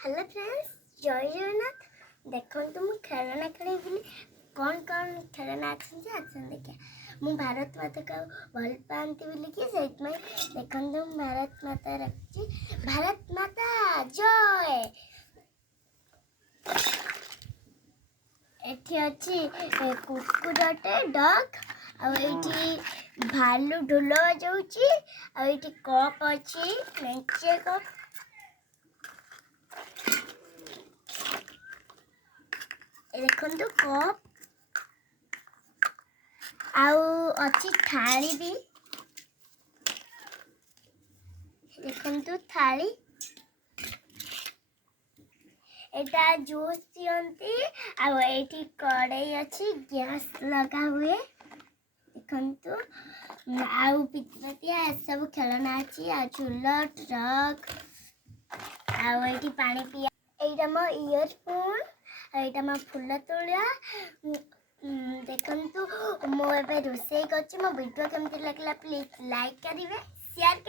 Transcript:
Hello friends, जय जगन्नाथ। देखो मु खेलना खेल कौन कौन खेलना आसन देखिए मु भारत माता को भल पाती बोलिकी से देखो भारत माता रखी भारत माता जय। एठी अच्छी कुकुरटे डग आठी भालू ढोल बजाऊँगी आठी कप अच्छी मेचे कप देखो कप आउ अच्छी थाली भी देखो थाली एटा जूस पियंती आठी कड़ई अच्छी गैस लगा हुए देखु आउ पितिया सब खेलना अच्छी आ चूल ट्रक आठी पानी पिया एटा मो इयरफोन एटा मो फूल तोड़ा देखु मो रोसे कर वीडियो केमती लगला प्लीज लाइक करेंगे शेयर